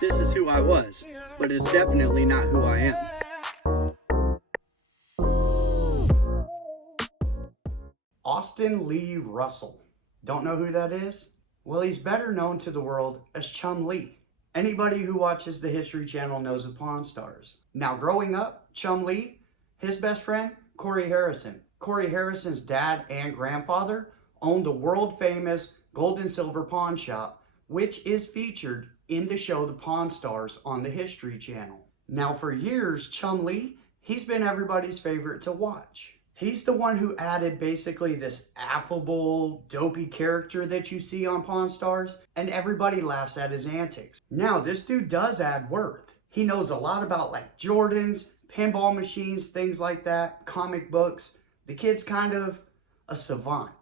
This is who I was, but it's definitely not who I am. Austin Lee Russell. Don't know who that is? Well, he's better known to the world as Chumlee. Anybody who watches the History Channel knows of Pawn Stars. Now, growing up, Chumlee, his best friend, Corey Harrison. Corey Harrison's dad and grandfather owned the world-famous gold and silver pawn shop, which is featured in the show The Pawn Stars on the History Channel. Now, for years, Chumlee, he's been everybody's favorite to watch. He's the one who added basically this affable, dopey character that you see on Pawn Stars, and everybody laughs at his antics. Now, this dude does add worth. He knows a lot about like Jordans, pinball machines, things like that, comic books. The kid's kind of a savant.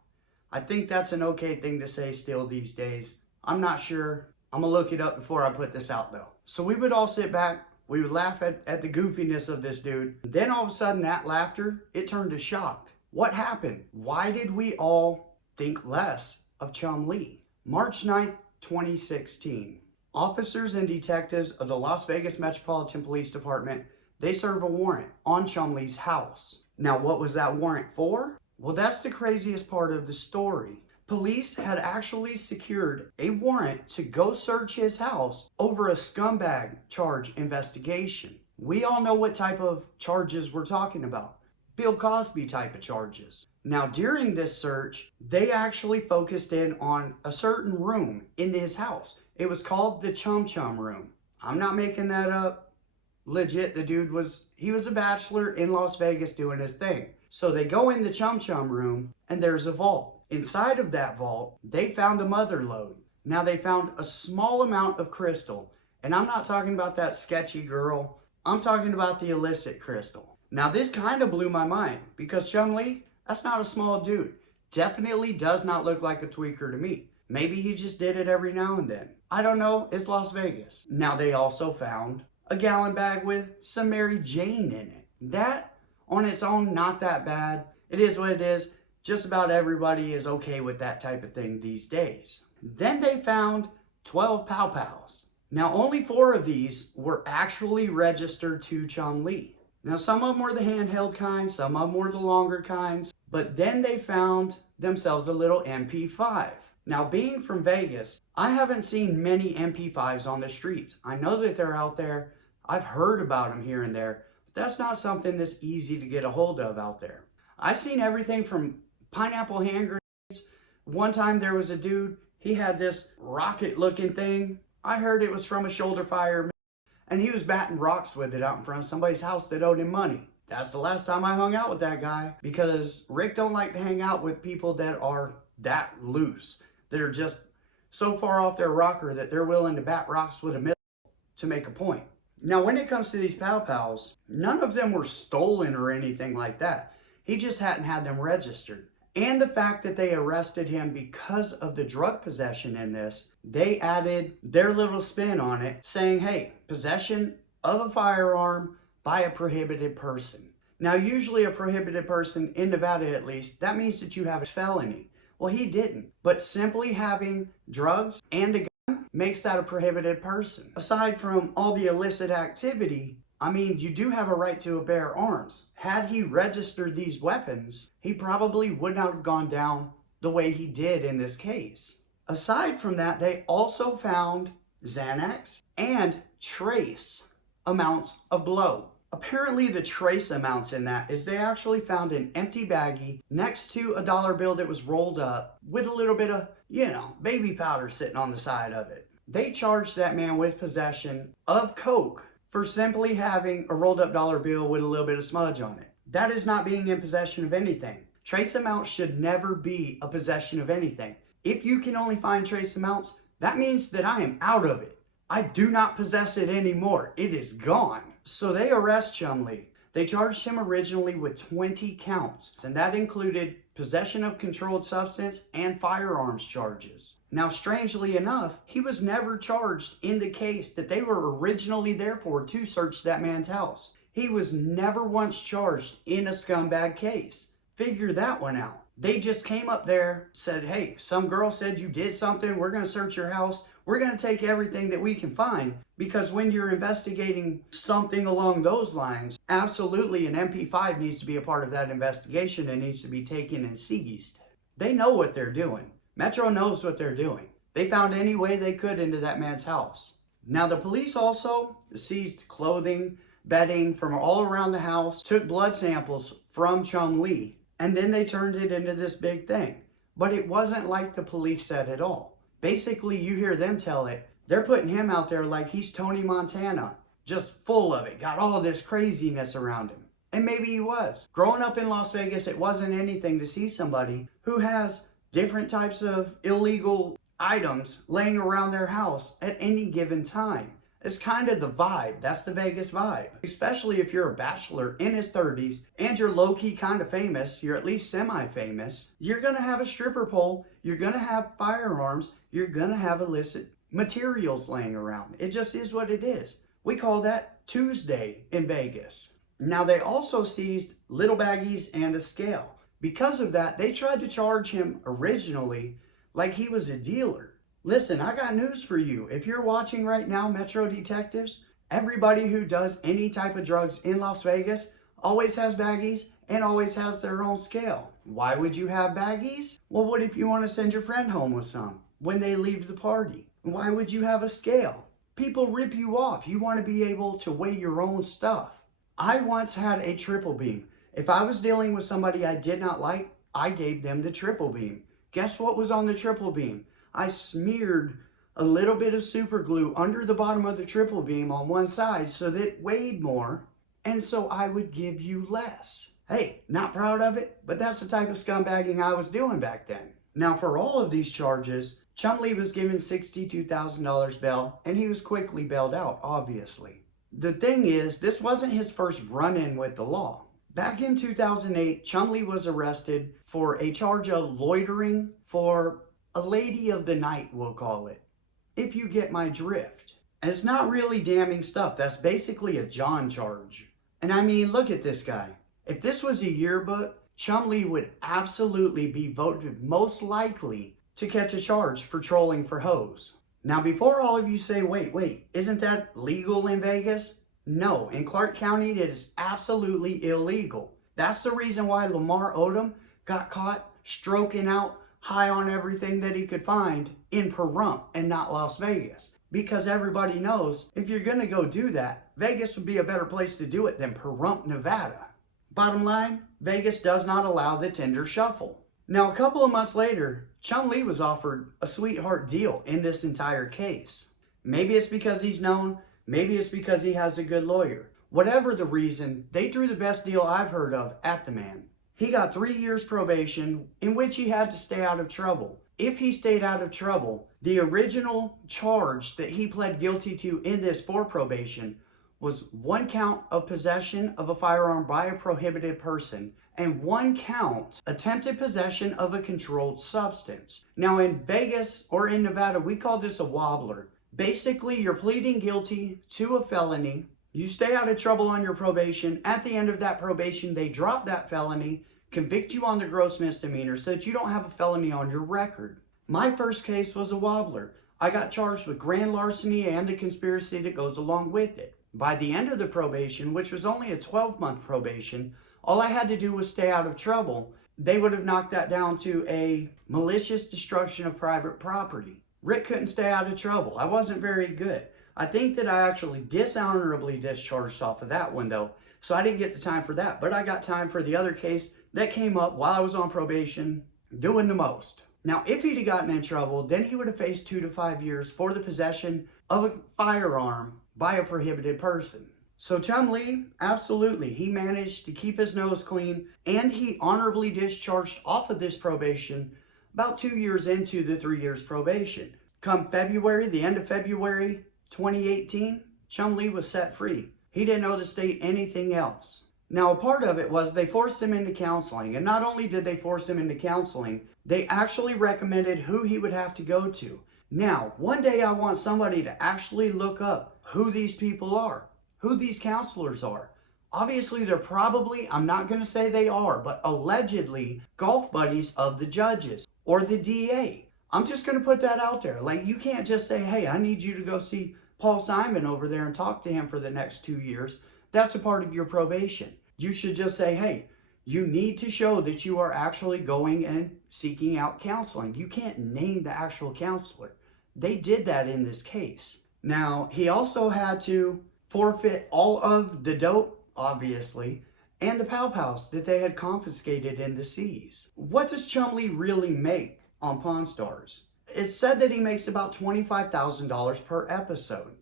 I think that's an okay thing to say still these days. I'm not sure. I'm gonna look it up before I put this out though. So we would all sit back, we would laugh at the goofiness of this dude. Then all of a sudden that laughter, it turned to shock. What happened? Why did we all think less of Chumlee? March 9th, 2016. Officers and detectives of the Las Vegas Metropolitan Police Department, they serve a warrant on Chumlee's house. Now, what was that warrant for? Well, that's the craziest part of the story. Police had actually secured a warrant to go search his house over a scumbag charge investigation. We all know what type of charges we're talking about. Bill Cosby type of charges. Now, during this search, they actually focused in on a certain room in his house. It was called the Chum Chum room. I'm not making that up. Legit, the dude was a bachelor in Las Vegas doing his thing. So they go in the Chum Chum room and there's a vault. Inside of that vault, they found a mother lode. Now they found a small amount of crystal. And I'm not talking about that sketchy girl. I'm talking about the illicit crystal. Now this kind of blew my mind because Chumlee, that's not a small dude. Definitely does not look like a tweaker to me. Maybe he just did it every now and then. I don't know, it's Las Vegas. Now they also found a gallon bag with some Mary Jane in it. That on its own, not that bad. It is what it is. Just about everybody is okay with that type of thing these days. Then they found 12 Pow Pows. Now only 4 of these were actually registered to Chumlee. Now some of them were the handheld kind, some of them were the longer kinds, but then they found themselves a little MP5. Now being from Vegas, I haven't seen many MP5s on the streets. I know that they're out there. I've heard about them here and there, but that's not something that's easy to get a hold of out there. I've seen everything from pineapple hand grenades. One time there was a dude, he had this rocket looking thing. I heard it was from a shoulder fire, and he was batting rocks with it out in front of somebody's house that owed him money. That's the last time I hung out with that guy, because Rick don't like to hang out with people that are that loose, that are just so far off their rocker that they're willing to bat rocks with a missile to make a point. Now when it comes to these Pow Pows, none of them were stolen or anything like that. He just hadn't had them registered. And the fact that they arrested him because of the drug possession in this, they added their little spin on it, saying, hey, possession of a firearm by a prohibited person. Now, usually a prohibited person, in Nevada at least, that means that you have a felony. Well, he didn't. But simply having drugs and a gun makes that a prohibited person. Aside from all the illicit activity, I mean, you do have a right to bear arms. Had he registered these weapons, he probably would not have gone down the way he did in this case. Aside from that, they also found Xanax and trace amounts of blow. Apparently the trace amounts in that is they actually found an empty baggie next to a dollar bill that was rolled up with a little bit of, baby powder sitting on the side of it. They charged that man with possession of coke for simply having a rolled up dollar bill with a little bit of smudge on it. That is not being in possession of anything. Trace amounts should never be a possession of anything. If you can only find trace amounts, that means that I am out of it. I do not possess it anymore. It is gone. So they arrest Chumlee. They charged him originally with 20 counts, and that included possession of controlled substance and firearms charges. Now, strangely enough, he was never charged in the case that they were originally there for to search that man's house. He was never once charged in a scumbag case. Figure that one out. They just came up there, said, hey, some girl said you did something. We're going to search your house. We're going to take everything that we can find. Because when you're investigating something along those lines, absolutely an MP5 needs to be a part of that investigation and needs to be taken and seized. They know what they're doing. Metro knows what they're doing. They found any way they could into that man's house. Now, the police also seized clothing, bedding from all around the house, took blood samples from Chumlee, and then they turned it into this big thing. But it wasn't like the police said at all. Basically, you hear them tell it, they're putting him out there like he's Tony Montana, just full of it, got all this craziness around him. And maybe he was. Growing up in Las Vegas, it wasn't anything to see somebody who has different types of illegal items laying around their house at any given time. It's kind of the vibe. That's the Vegas vibe. Especially if you're a bachelor in his 30s and you're low-key kind of famous, you're at least semi-famous, you're going to have a stripper pole, you're going to have firearms, you're going to have illicit materials laying around. It just is what it is. We call that Tuesday in Vegas. Now, they also seized little baggies and a scale. Because of that, they tried to charge him originally like he was a dealer. Listen, I got news for you. If you're watching right now, Metro detectives, everybody who does any type of drugs in Las Vegas always has baggies and always has their own scale. Why would you have baggies? Well, what if you want to send your friend home with some when they leave the party? Why would you have a scale? People rip you off. You want to be able to weigh your own stuff. I once had a triple beam. If I was dealing with somebody I did not like, I gave them the triple beam. Guess what was on the triple beam? I smeared a little bit of super glue under the bottom of the triple beam on one side so that it weighed more, and so I would give you less. Hey, not proud of it, but that's the type of scumbagging I was doing back then. Now, for all of these charges, Chumlee was given $62,000 bail, and he was quickly bailed out, obviously. The thing is, this wasn't his first run-in with the law. Back in 2008, Chumlee was arrested for a charge of loitering for a lady of the night, we'll call it, if you get my drift. And it's not really damning stuff. That's basically a John charge. And I mean, look at this guy. If this was a yearbook, Chumlee would absolutely be voted most likely to catch a charge for trolling for hoes. Now, before all of you say, wait, isn't that legal in Vegas? No, in Clark County, it is absolutely illegal. That's the reason why Lamar Odom got caught stroking out high on everything that he could find in Pahrump and not Las Vegas. Because everybody knows if you're going to go do that, Vegas would be a better place to do it than Pahrump, Nevada. Bottom line, Vegas does not allow the Tinder shuffle. Now, a couple of months later, Chumlee was offered a sweetheart deal in this entire case. Maybe it's because he's known, maybe it's because he has a good lawyer. Whatever the reason, they threw the best deal I've heard of at the man. He got 3 years probation in which he had to stay out of trouble. If he stayed out of trouble, the original charge that he pled guilty to in this for probation was 1 count of possession of a firearm by a prohibited person and 1 count attempted possession of a controlled substance. Now, in Vegas or in Nevada, we call this a wobbler. Basically, you're pleading guilty to a felony. You stay out of trouble on your probation. At the end of that probation, they drop that felony, convict you on the gross misdemeanor so that you don't have a felony on your record. My first case was a wobbler. I got charged with grand larceny and the conspiracy that goes along with it. By the end of the probation, which was only a 12-month probation, all I had to do was stay out of trouble. They would have knocked that down to a malicious destruction of private property. Rick couldn't stay out of trouble. I wasn't very good. I think that I actually dishonorably discharged off of that one though, so I didn't get the time for that. But I got time for the other case that came up while I was on probation, doing the most. Now, if he'd have gotten in trouble, then he would have faced 2 to 5 years for the possession of a firearm by a prohibited person. So Chumlee, absolutely, he managed to keep his nose clean, and he honorably discharged off of this probation about 2 years into the 3 years probation. Come February, the end of February 2018, Chumlee was set free. He didn't owe the state anything else. Now, a part of it was they forced him into counseling, and not only did they force him into counseling, they actually recommended who he would have to go to. Now, one day I want somebody to actually look up who these people are, who these counselors are. Obviously, they're probably, I'm not going to say they are, but allegedly golf buddies of the judges or the DA. I'm just going to put that out there. Like, you can't just say, hey, I need you to go see Paul Simon over there and talk to him for the next 2 years. That's a part of your probation. You should just say, hey, you need to show that you are actually going and seeking out counseling. You can't name the actual counselor. They did that in this case. Now, he also had to forfeit all of the dope, obviously, and the Pow Pows that they had confiscated in the seas. What does Chumlee really make on Pawn Stars? It's said that he makes about $25,000 per episode.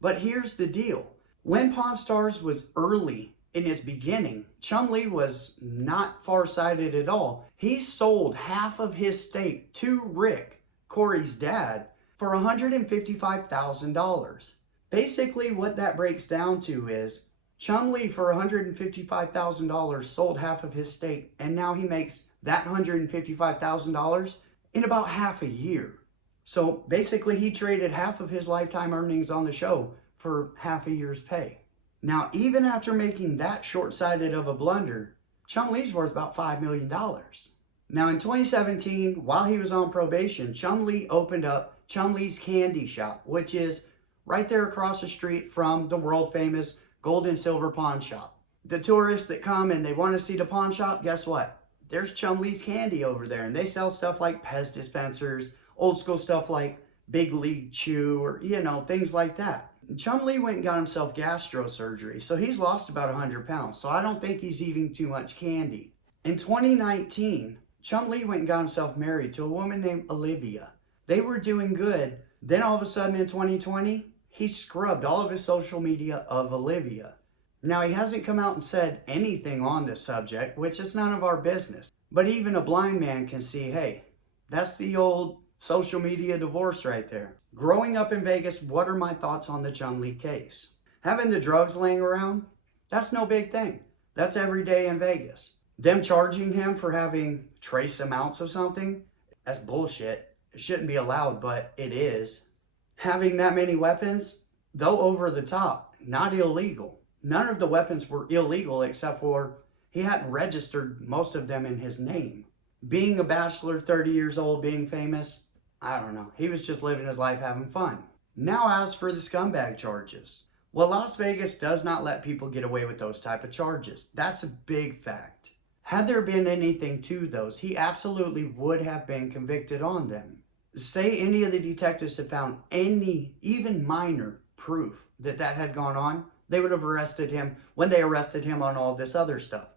But here's the deal. When Pawn Stars was early in its beginning, Chumlee was not far-sighted at all. He sold half of his stake to Rick, Corey's dad, for $155,000. Basically, what that breaks down to is Chumlee, for $155,000, sold half of his stake, and now he makes that $155,000 in about half a year. So basically, he traded half of his lifetime earnings on the show for half a year's pay. Now, even after making that short-sighted of a blunder, Chumlee's worth about $5 million. Now, in 2017, while he was on probation, Chumlee opened up Chumlee's Candy Shop, which is right there across the street from the world-famous Gold and Silver Pawn Shop. The tourists that come and they want to see the pawn shop, guess what? There's Chumlee's Candy over there, and they sell stuff like Pez dispensers, old school stuff like Big League Chew, or, things like that. Chumlee went and got himself gastrosurgery, so he's lost about 100 pounds, so I don't think he's eating too much candy. In 2019, Chumlee went and got himself married to a woman named Olivia. They were doing good. Then all of a sudden in 2020, he scrubbed all of his social media of Olivia. Now, he hasn't come out and said anything on this subject, which is none of our business. But even a blind man can see, hey, that's the old social media divorce right there. Growing up in Vegas, what are my thoughts on the Chumlee case? Having the drugs laying around, that's no big thing. That's every day in Vegas. Them charging him for having trace amounts of something, that's bullshit. It shouldn't be allowed, but it is. Having that many weapons, though over the top, not illegal. None of the weapons were illegal except for he hadn't registered most of them in his name. Being a bachelor, 30 years old, being famous, I don't know. He was just living his life having fun. Now, as for the scumbag charges. Well, Las Vegas does not let people get away with those type of charges. That's a big fact. Had there been anything to those, he absolutely would have been convicted on them. Say any of the detectives had found any, even minor, proof that had gone on, they would have arrested him when they arrested him on all this other stuff.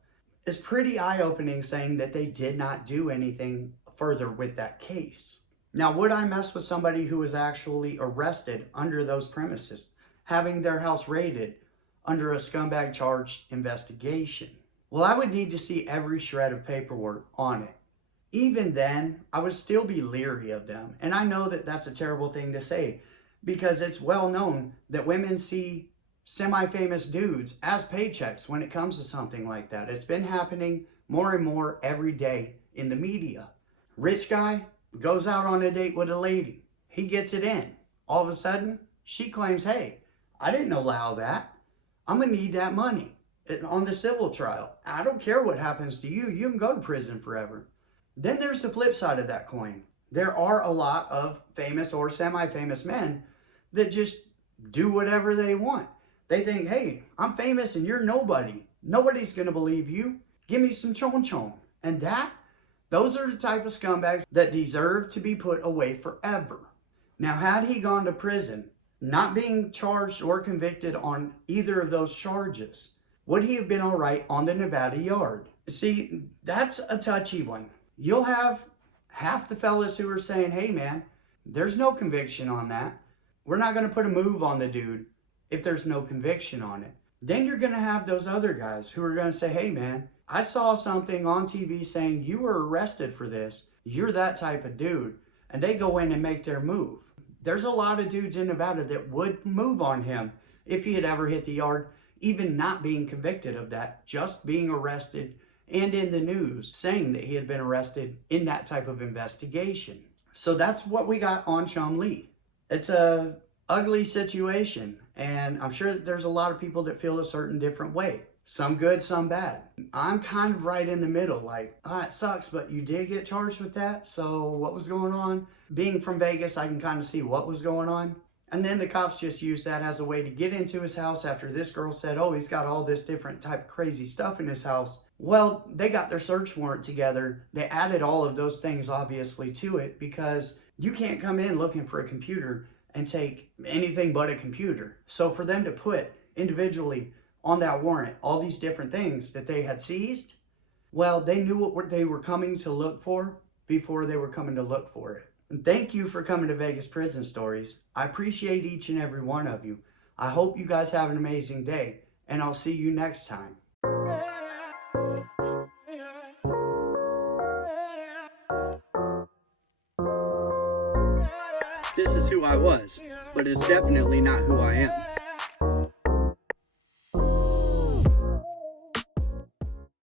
It's pretty eye-opening saying that they did not do anything further with that case. Now, would I mess with somebody who was actually arrested under those premises, having their house raided under a scumbag charge investigation? Well, I would need to see every shred of paperwork on it. Even then, I would still be leery of them. And I know that that's a terrible thing to say because it's well known that women see semi-famous dudes as paychecks when it comes to something like that. It's been happening more and more every day in the media. Rich guy goes out on a date with a lady. He gets it in. All of a sudden, she claims, hey, I didn't allow that. I'm going to need that money on the civil trial. I don't care what happens to you. You can go to prison forever. Then there's the flip side of that coin. There are a lot of famous or semi-famous men that just do whatever they want. They think, hey, I'm famous and you're nobody. Nobody's going to believe you. Give me some chon-chon. And those are the type of scumbags that deserve to be put away forever. Now, had he gone to prison, not being charged or convicted on either of those charges, would he have been all right on the Nevada yard? See, that's a touchy one. You'll have half the fellas who are saying, hey man, there's no conviction on that. We're not going to put a move on the dude if there's no conviction on it. Then you're going to have those other guys who are going to say, hey man, I saw something on TV saying you were arrested for this. You're that type of dude. And they go in and make their move. There's a lot of dudes in Nevada that would move on him if he had ever hit the yard, even not being convicted of that, just being arrested and in the news saying that he had been arrested in that type of investigation. So that's what we got on Chumlee. It's a ugly situation, and I'm sure that there's a lot of people that feel a certain different way. Some good, some bad. I'm kind of right in the middle, like, it sucks, but you did get charged with that, so what was going on? Being from Vegas, I can kind of see what was going on. And then the cops just used that as a way to get into his house after this girl said, oh, he's got all this different type of crazy stuff in his house. Well, they got their search warrant together. They added all of those things, obviously, to it, because you can't come in looking for a computer and take anything but a computer. So for them to put individually on that warrant all these different things that they had seized, well, they knew what they were coming to look for before they were coming to look for it. And thank you for coming to Vegas Prison Stories. I appreciate each and every one of you. I hope you guys have an amazing day, and I'll see you next time. This is who I was, but it's definitely not who I am.